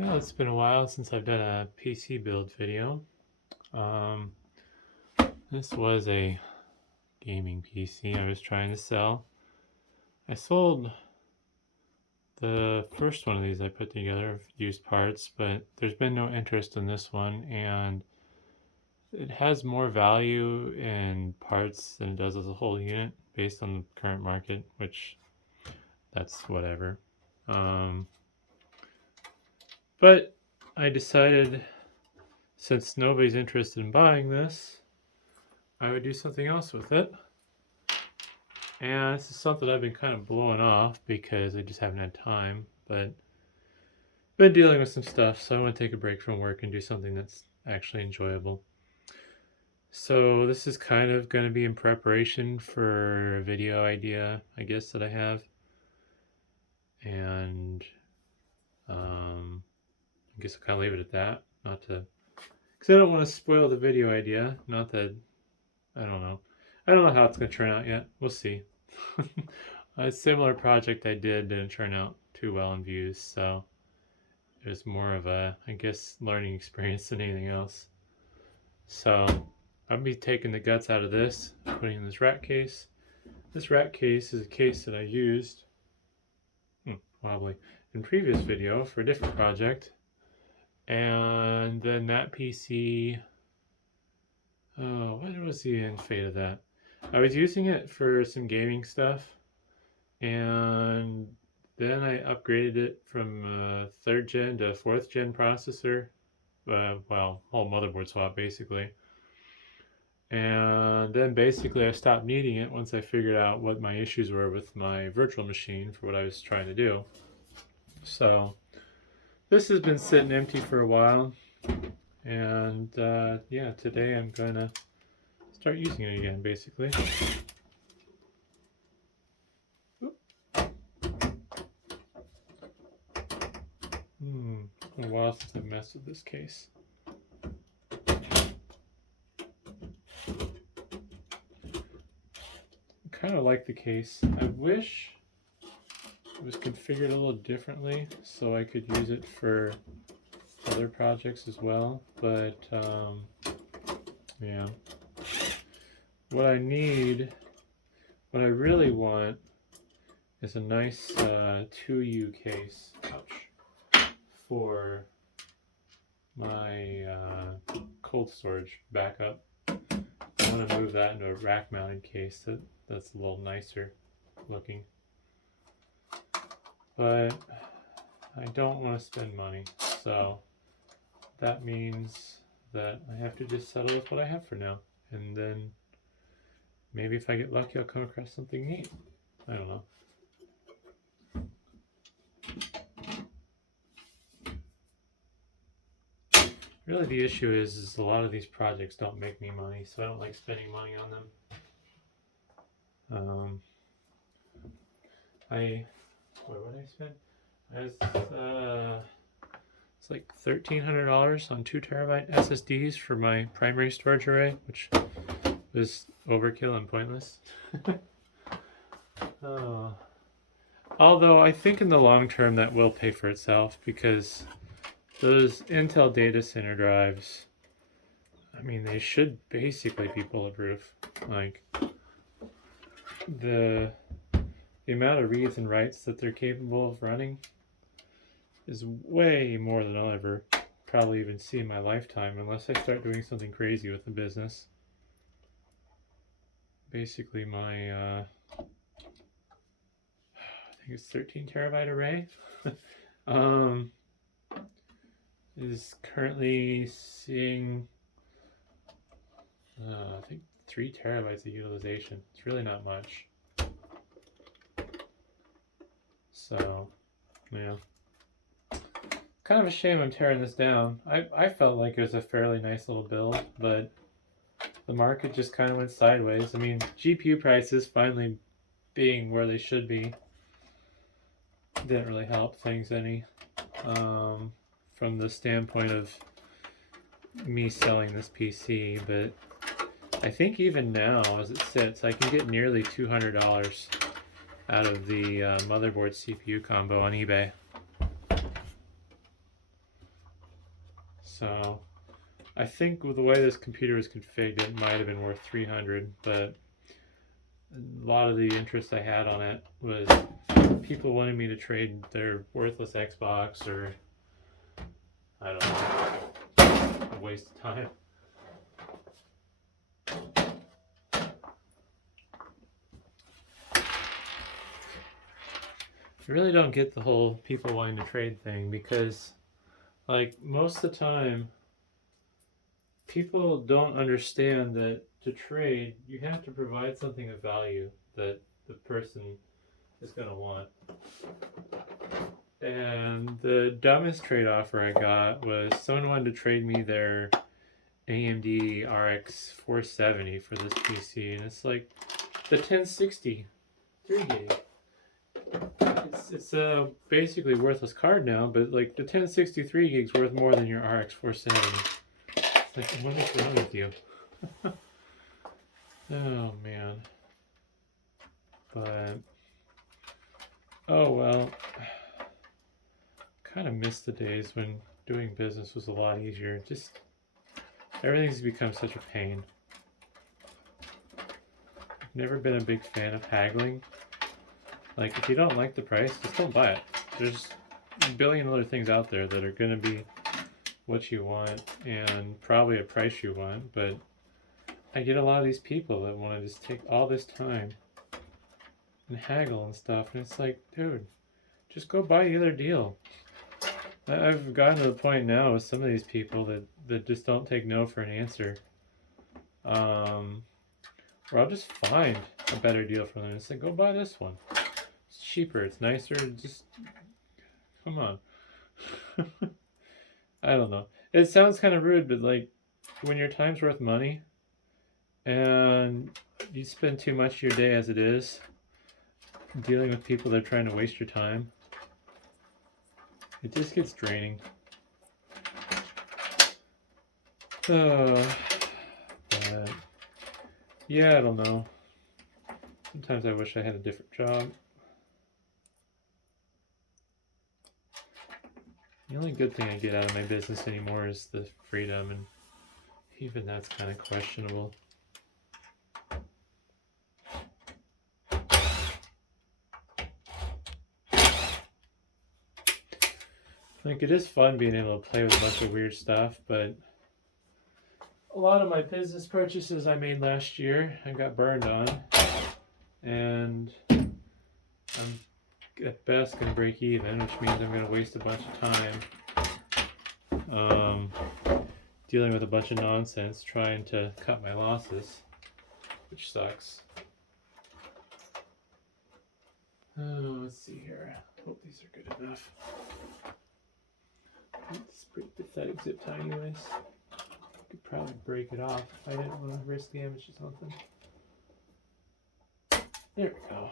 Well, it's been a while since I've done a PC build video. Um, this was a gaming PC I was trying to sell. I sold the first one of these I put together, used parts, but there's been no interest in this one, and it has more value in parts than it does as a whole unit based on the current market, which that's whatever. But I decided, since nobody's interested in buying this, I would do something else with it. And this is something I've been kind of blowing off because I just haven't had time, but been dealing with some stuff, so I want to take a break from work and do something that's actually enjoyable. So this is kind of going to be in preparation for a video idea, I guess, that I have. And I guess I'll kind of leave it at that, not to, because I don't want to spoil the video idea. Not that, I don't know. I don't know how it's going to turn out yet. We'll see. A similar project I did didn't turn out too well in views, so it was more of a, I guess, learning experience than anything else. So I'll be taking the guts out of this, putting in this rack case. This rack case is a case that I used wobbly in previous video for a different project. And then that PC, oh, what was the end fate of that? I was using it for some gaming stuff, and then I upgraded it from 3rd gen to 4th gen processor. Well, whole motherboard swap basically. And then basically I stopped needing it once I figured out what my issues were with my virtual machine for what I was trying to do. So this has been sitting empty for a while, and yeah, today I'm gonna start using it again, basically. It's been a while since I've messed with this case. I kind of like the case. I wish it was configured a little differently so I could use it for other projects as well, but yeah. What I really want is a nice 2U case for my cold storage backup. I want to move that into a rack mounted case that's a little nicer looking. But I don't want to spend money, so that means that I have to just settle with what I have for now, and then maybe if I get lucky I'll come across something neat. I don't know. Really the issue is a lot of these projects don't make me money, so I don't like spending money on them. What did I spend? It's like $1,300 on 2 terabyte SSDs for my primary storage array, which was overkill and pointless. Although I think in the long term that will pay for itself, because those Intel data center drives, I mean, they should basically be bulletproof. Like, the amount of reads and writes that they're capable of running is way more than I'll ever probably even see in my lifetime, unless I start doing something crazy with the business. Basically, my I think it's 13 terabyte array is currently seeing I think 3 terabytes of utilization. It's really not much. So, yeah. Kind of a shame I'm tearing this down. I felt like it was a fairly nice little build, but the market just kind of went sideways. I mean, GPU prices finally being where they should be didn't really help things any, from the standpoint of me selling this PC, but I think even now, as it sits, I can get nearly $200 out of the motherboard CPU combo on eBay. So I think with the way this computer was configured, it might have been worth 300, but a lot of the interest I had on it was people wanting me to trade their worthless Xbox, or I don't know, a waste of time. I really don't get the whole people wanting to trade thing, because like most of the time people don't understand that to trade you have to provide something of value that the person is going to want. And the dumbest trade offer I got was someone wanted to trade me their AMD RX 470 for this PC, and it's like the 1060 3 gig. It's a basically worthless card now, but like the 1063 gig's worth more than your RX 470. It's like, what is wrong with you? Oh man. But oh well. Kind of miss the days when doing business was a lot easier. Just everything's become such a pain. I've never been a big fan of haggling. Like, if you don't like the price, just don't buy it. There's a billion other things out there that are going to be what you want and probably a price you want, but I get a lot of these people that want to just take all this time and haggle and stuff, and it's like, dude, just go buy the other deal. I've gotten to the point now with some of these people that just don't take no for an answer. Or I'll just find a better deal for them and say, go buy this one. It's cheaper, it's nicer, just come on. I don't know. It sounds kind of rude, but like when your time's worth money and you spend too much of your day as it is dealing with people that are trying to waste your time, it just gets draining. But yeah, I don't know. Sometimes I wish I had a different job. The only good thing I get out of my business anymore is the freedom, and even that's kind of questionable. Like, it is fun being able to play with a bunch of weird stuff, but a lot of my business purchases I made last year I got burned on, and I'm at best going to break even, which means I'm going to waste a bunch of time dealing with a bunch of nonsense trying to cut my losses, which sucks. Let's see here. Hope these are good enough. It's pretty pathetic zip tie anyways. Could probably break it off if I didn't want to risk damage or something. There we go.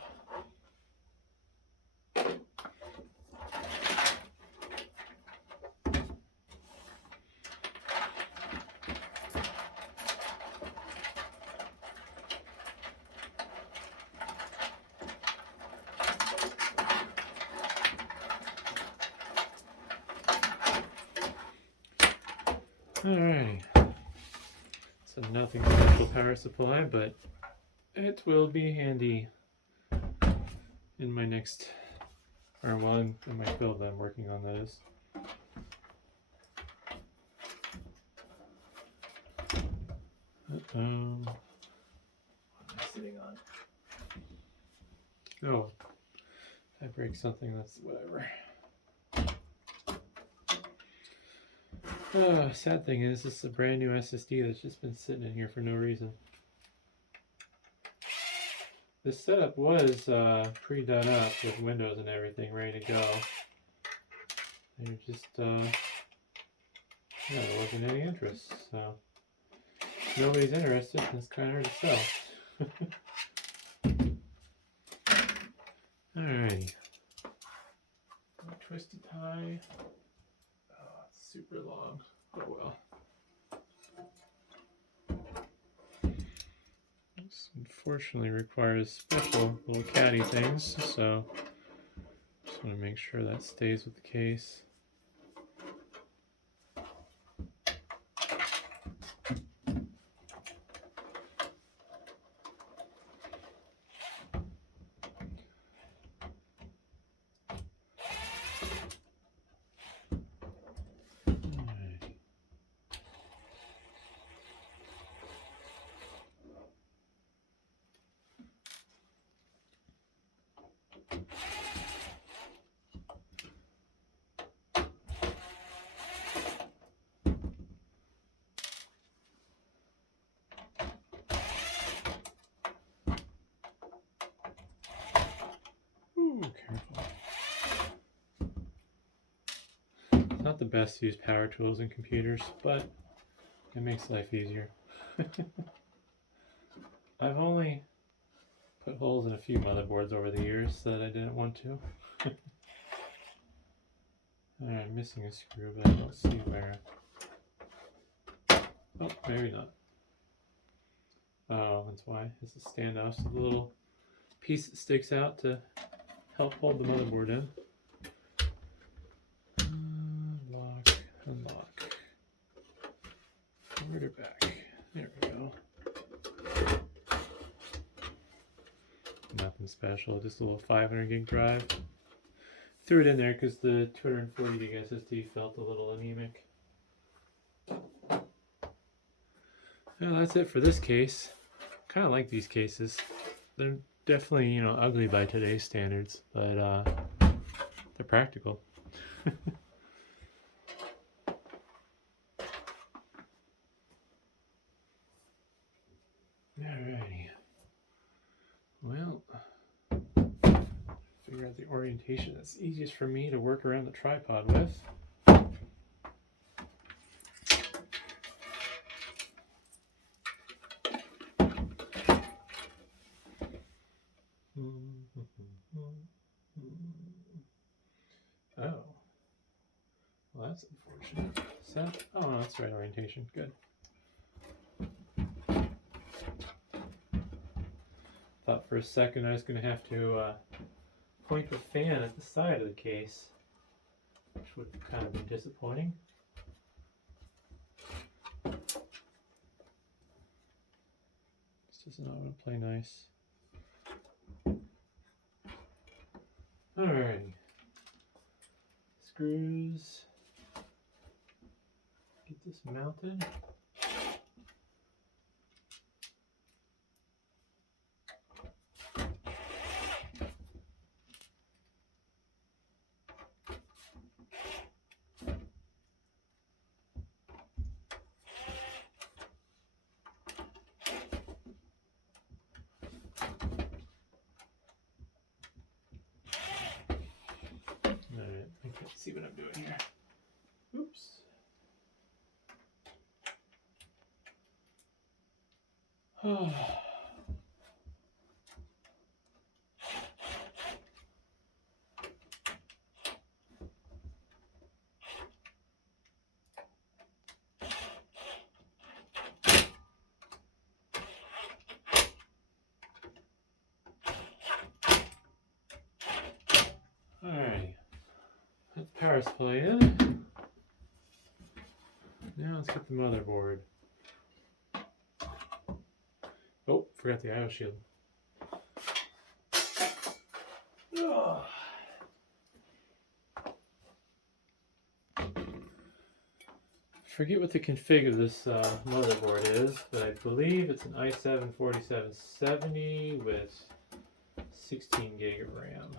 Alrighty. So nothing special power supply, but it will be handy in my next, or one in my build that I'm working on, that is. What am I sitting on? Oh, if I break something, that's whatever. Sad thing is, this is a brand new SSD that's just been sitting in here for no reason. This setup was pre-done up with Windows and everything ready to go. And just, yeah, there wasn't any interest, so nobody's interested, and it's kind of hard to sell. Alrighty. Twisty tie. Oh, it's super long. Oh well. This unfortunately requires special little caddy things, so just want to make sure that stays with the case. Not the best to use power tools in computers, but it makes life easier. I've only put holes in a few motherboards over the years that I didn't want to. Alright, I'm missing a screw, but I don't see where. Oh, maybe not. Oh, that's why. It's a standoff, so the little piece that sticks out to help hold the motherboard in. Unlock, unlock. Forward or back. There we go. Nothing special, just a little 500 gig drive. Threw it in there because the 240 gig SSD felt a little anemic. Well, that's it for this case. Kind of like these cases. They're definitely, you know, ugly by today's standards, but they're practical. Alrighty. Well, figure out the orientation that's easiest for me to work around the tripod with. Oh. Well, that's unfortunate. So, oh, no, that's the right orientation. Good. Thought for a second I was going to have to point the fan at the side of the case, which would kind of be disappointing. This does not want to play nice. Alrighty. Screws. Get this mounted. Alright, I can't see what I'm doing here. Oops. Alrighty. Let the power supply in. Now let's get the motherboard. Oh, forgot the IO shield. Oh. Forget what the config of this motherboard is, but I believe it's an i7-4770 with 16 gig of RAM.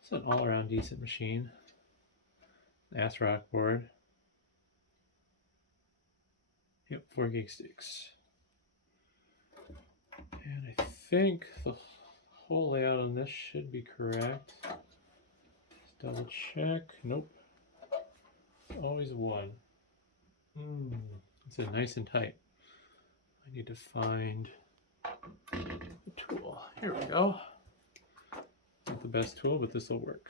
It's an all-around decent machine. ASRock board. Yep, 4 gig sticks. And I think the whole layout on this should be correct. Let's double check. Nope. Always one. It's a nice and tight. I need to find the tool. Here we go. Not the best tool, but this will work.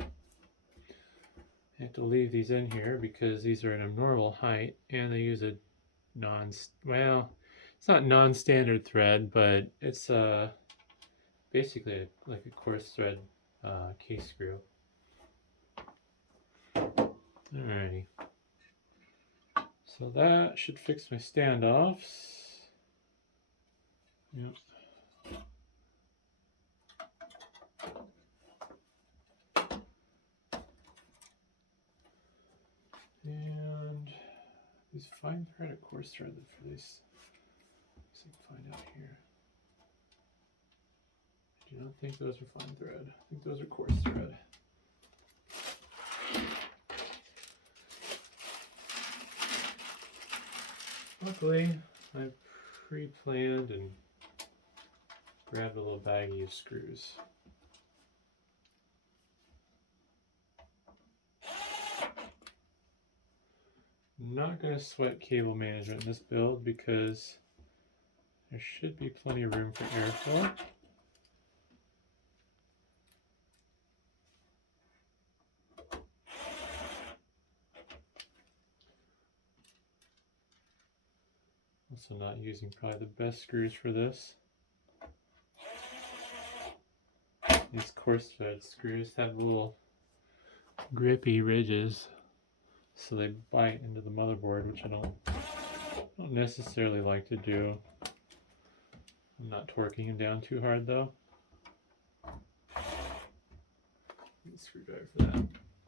I have to leave these in here because these are an abnormal height and they use a well, it's not non-standard thread, but it's basically like a coarse thread case screw. Alrighty. So that should fix my standoffs. Yep. And these fine thread or coarse thread for this. Let's see if I can find out here. I do not think those are fine thread. I think those are coarse thread. Luckily, I've pre-planned and grabbed a little baggie of screws. I'm not going to sweat cable management in this build because there should be plenty of room for airflow. Also not using probably the best screws for this. These coarse thread screws have little grippy ridges, so they bite into the motherboard, which I don't necessarily like to do. I'm not torquing them down too hard though. Need a screwdriver for that.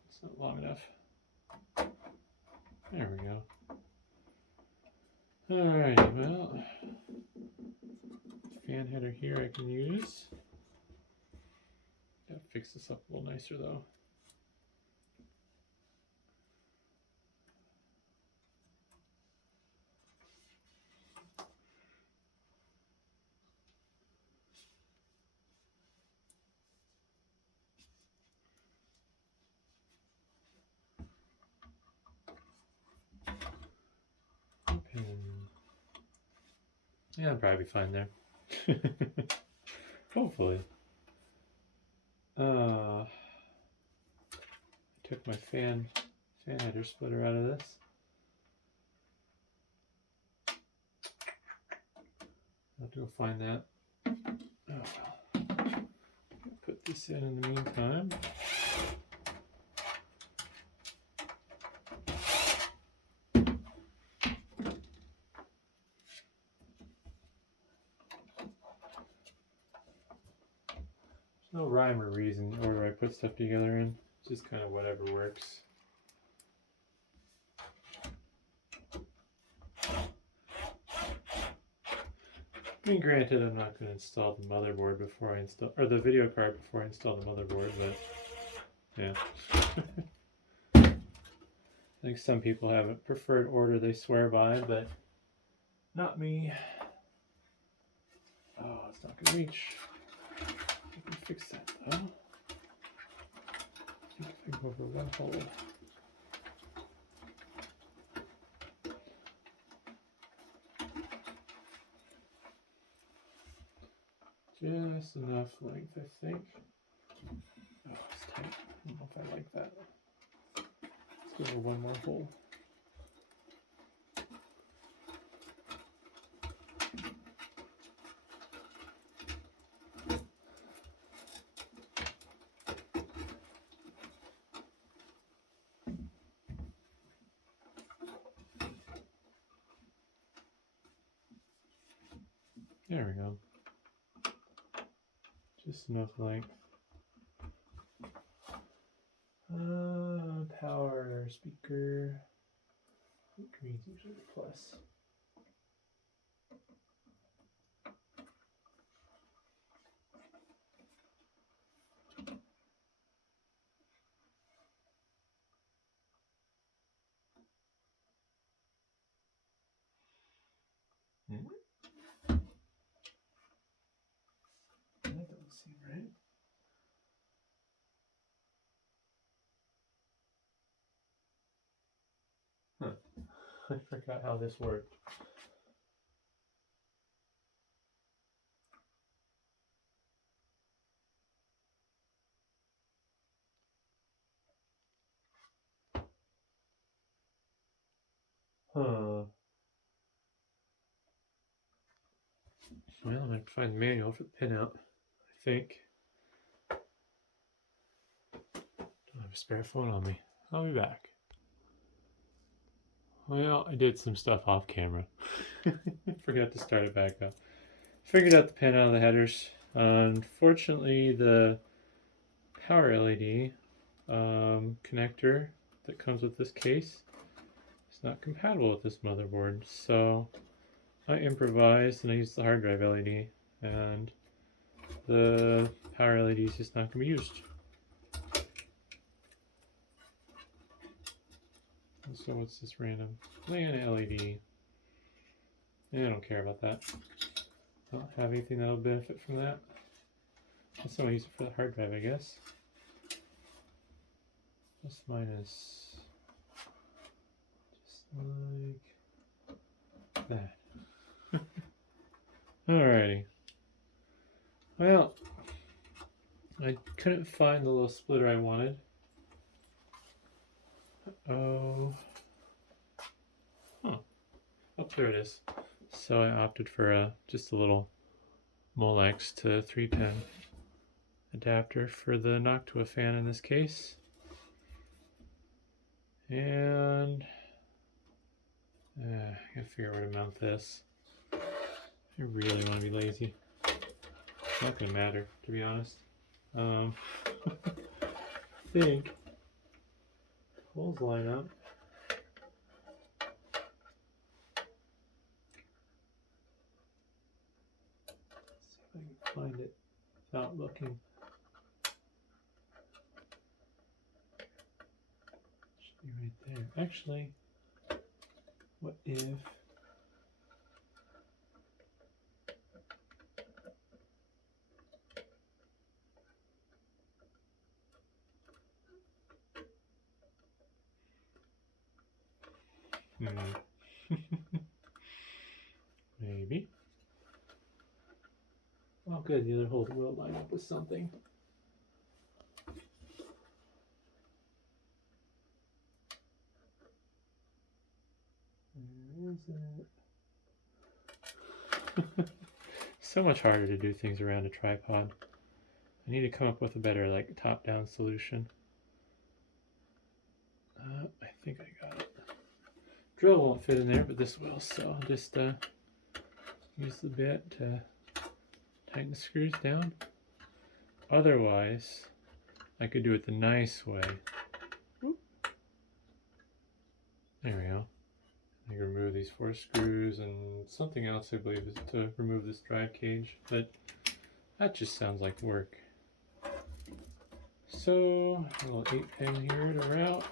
It's not long enough. There we go. Alrighty, well, fan header here I can use. Gotta fix this up a little nicer though. Yeah, I'll probably be fine there. Hopefully. I took my fan header splitter out of this. I'll have to go find that. Oh well. Put this in the meantime. No rhyme or reason order I put stuff together in. It's just kind of whatever works. I mean, granted, I'm not going to install the motherboard before I install, or the video card before I install the motherboard, but yeah. I think some people have a preferred order they swear by, but not me. Oh, it's not going to reach. I can fix that though. I think I can go over one hole. Just enough length, I think. Oh, it's tight. I don't know if I like that. Let's go over one more hole. There we go. Just enough length. Power speaker. Green's usually the plus. That doesn't seem right. Huh. I forgot how this worked. Huh. Well, I have to find the manual for the pinout, I think. Don't have a spare phone on me. I'll be back. Well, I did some stuff off camera. Forgot to start it back up. Figured out the pin out of the headers. Unfortunately, the power LED connector that comes with this case is not compatible with this motherboard. So I improvised and I used the hard drive LED, and the power LED is just not going to be used. So what's this random LAN LED? I don't care about that. I don't have anything that'll benefit from that. That's why I use it for the hard drive, I guess. Plus minus just like that. Alrighty. Well, I couldn't find the little splitter I wanted. Oh, there it is. So I opted for just a little Molex to 310 adapter for the Noctua fan in this case. And I gotta figure out where to mount this. I really want to be lazy. It's not gonna matter, to be honest. I think holes line up. See if I can find it without looking. Should be right there. Actually, what if maybe. Oh good, the other hole will line up with something. Where is it? So much harder to do things around a tripod. I need to come up with a better like top-down solution. I think I got it. Drill won't fit in there, but this will, so I'll just use the bit to tighten the screws down. Otherwise, I could do it the nice way. Oop. There we go. I can remove these 4 screws and something else I believe is to remove this drive cage, but that just sounds like work. So, a little 8-pin here to route.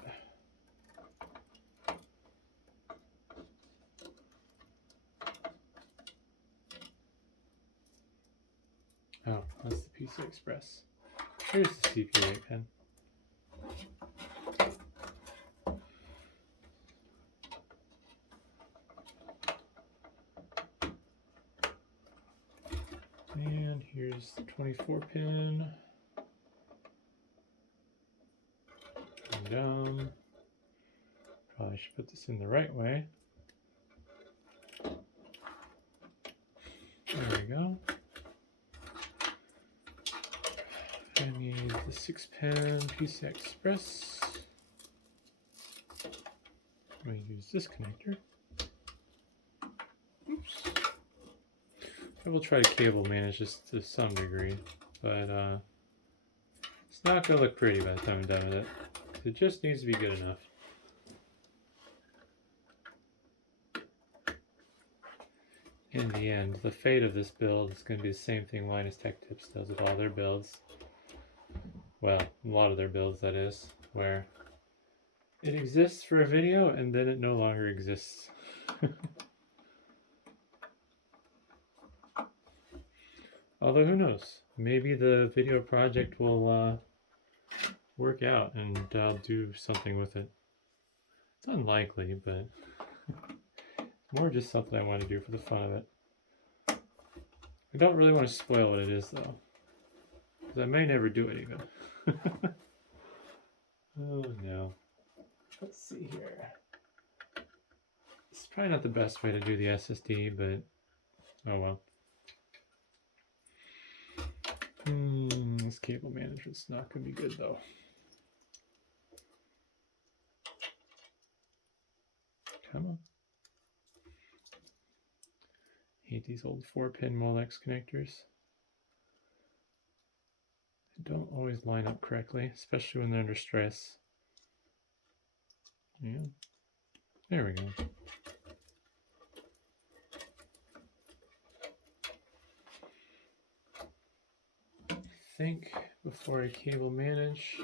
Oh, that's the PCI Express. Here's the CPU 8-pin. And here's the 24-pin. Down. Probably should put this in the right way. There we go. I need the 6-pin PCI Express. I'm going to use this connector. Oops. I will try to cable manage this to some degree, but it's not going to look pretty by the time I'm done with it. It just needs to be good enough. In the end, the fate of this build is going to be the same thing Linus Tech Tips does with all their builds. Well, a lot of their builds, that is, where it exists for a video and then it no longer exists. Although, who knows? Maybe the video project will work out and I'll do something with it. It's unlikely, but more just something I want to do for the fun of it. I don't really want to spoil what it is, though, because I may never do it even. Oh no. Let's see here. It's probably not the best way to do the SSD, but oh well. This cable management's not going to be good, though. Come on. Hate these old 4-pin Molex connectors. They don't always line up correctly, especially when they're under stress. Yeah. There we go. I think before I cable manage,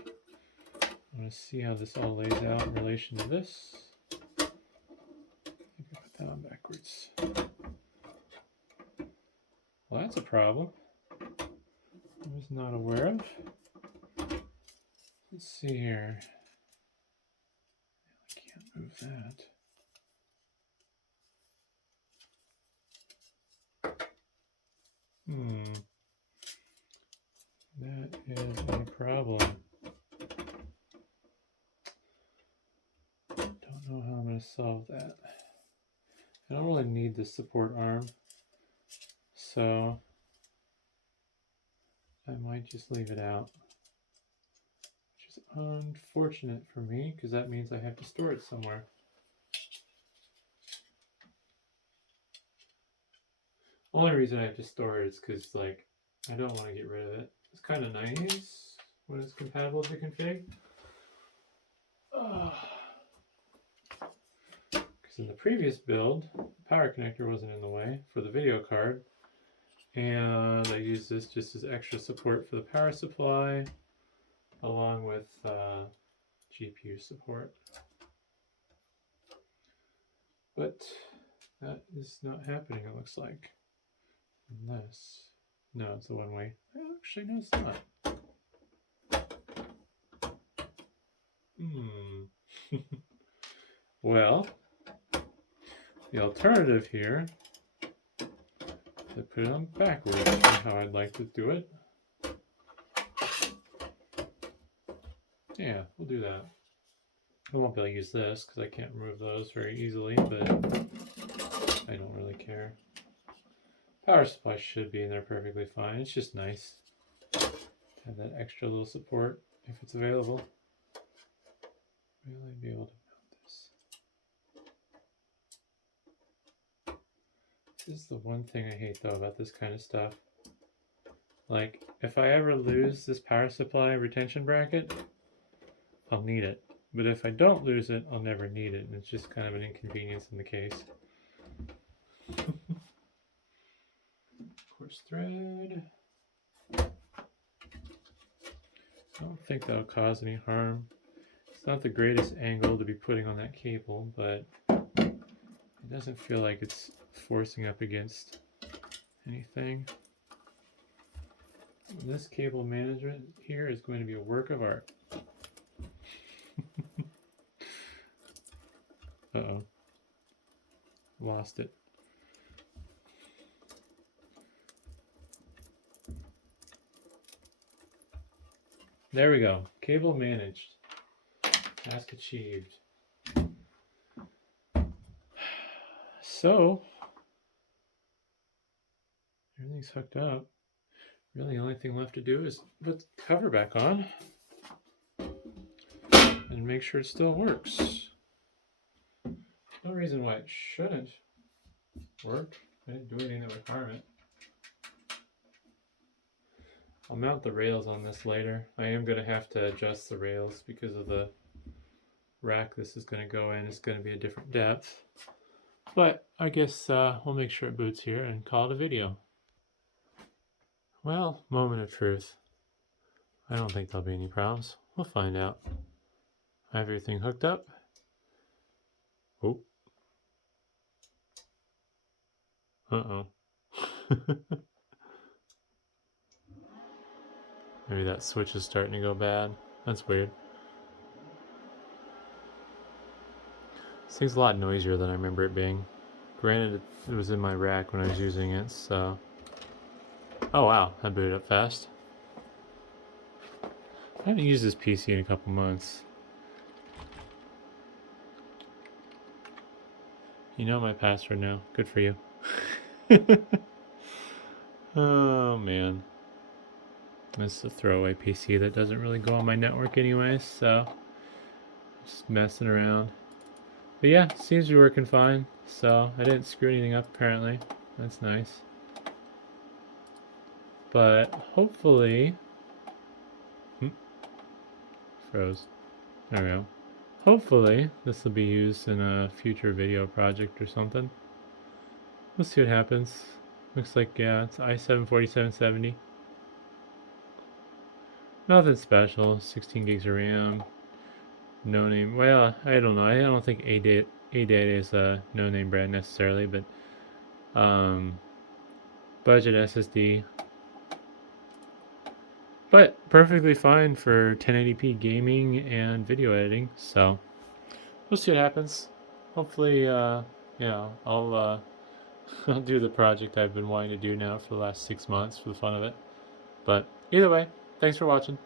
I want to see how this all lays out in relation to this. I think I put that on backwards. Well, that's a problem I was not aware of. Let's see here. I can't move that. That is a problem. Don't know how I'm going to solve that. I don't really need the support arm, so I might just leave it out, which is unfortunate for me because that means I have to store it somewhere. Only reason I have to store it is because, like, I don't want to get rid of it. It's kind of nice when it's compatible to config. Because in the previous build, the power connector wasn't in the way for the video card. And I use this just as extra support for the power supply, along with GPU support. But that is not happening, it looks like. Unless, no, it's a one-way. Actually, no, it's not. Well, the alternative here is to put it on backwards, is how I'd like to do it. Yeah, we'll do that. I won't be able to use this because I can't remove those very easily, but I don't really care. Power supply should be in there perfectly fine. It's just nice to have that extra little support if it's available. Will I be able to mount this? This is the one thing I hate though about this kind of stuff. Like, if I ever lose this power supply retention bracket, I'll need it. But if I don't lose it, I'll never need it. And it's just kind of an inconvenience in the case. Course thread. I don't think that'll cause any harm. It's not the greatest angle to be putting on that cable, but it doesn't feel like it's forcing up against anything. This cable management here is going to be a work of art. Uh-oh. Lost it. There we go. Cable managed. Task achieved. So, everything's hooked up. Really, the only thing left to do is put the cover back on and make sure it still works. No reason why it shouldn't work. I didn't do anything that would harm it. I'll mount the rails on this later. I am going to have to adjust the rails because of the rack this is going to go in. It's going to be a different depth. But I guess we'll make sure it boots here and call it a video. Well, moment of truth. I don't think there'll be any problems. We'll find out. I have everything hooked up. Oh. Uh-oh. Maybe that switch is starting to go bad. That's weird. This thing's a lot noisier than I remember it being. Granted, it was in my rack when I was using it, so... Oh wow, that booted up fast. I haven't used this PC in a couple months. You know my password now. Good for you. Oh man. This is a throwaway PC that doesn't really go on my network anyway, so just messing around. But yeah, seems to be working fine. So I didn't screw anything up apparently. That's nice. But hopefully, froze. There we go. Hopefully this will be used in a future video project or something. We'll see what happens. Looks like, yeah, it's i7-4770. Nothing special. 16 gigs of RAM. No name. Well, I don't know. I don't think A-Data is a no-name brand necessarily, but budget SSD. But perfectly fine for 1080p gaming and video editing. So we'll see what happens. Hopefully, yeah, I'll I'll do the project I've been wanting to do now for the last 6 months for the fun of it. But either way, thanks for watching.